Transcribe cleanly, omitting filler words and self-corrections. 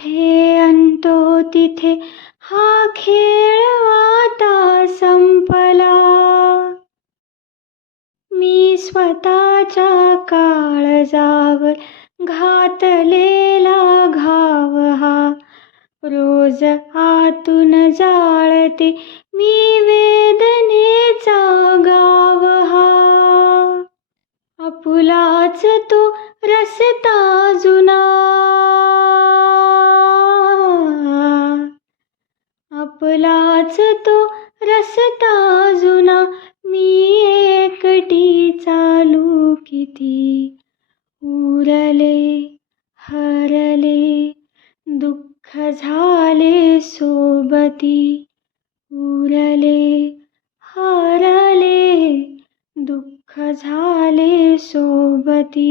जिथे अंतो तिथे हा खेळ आता संपला. मी स्वतःच्या काळजावर घातलेला घाव हा रोज आतून जाळते मी वेदनेचा गाव हा. आपुलाच तो रस्ता जुना, आपलाच तो रस्ता जुना, मी एकटी चालू किती. उरले हरले दुःख झाले सोबती, उरले हरले दुःख झाले सोबती.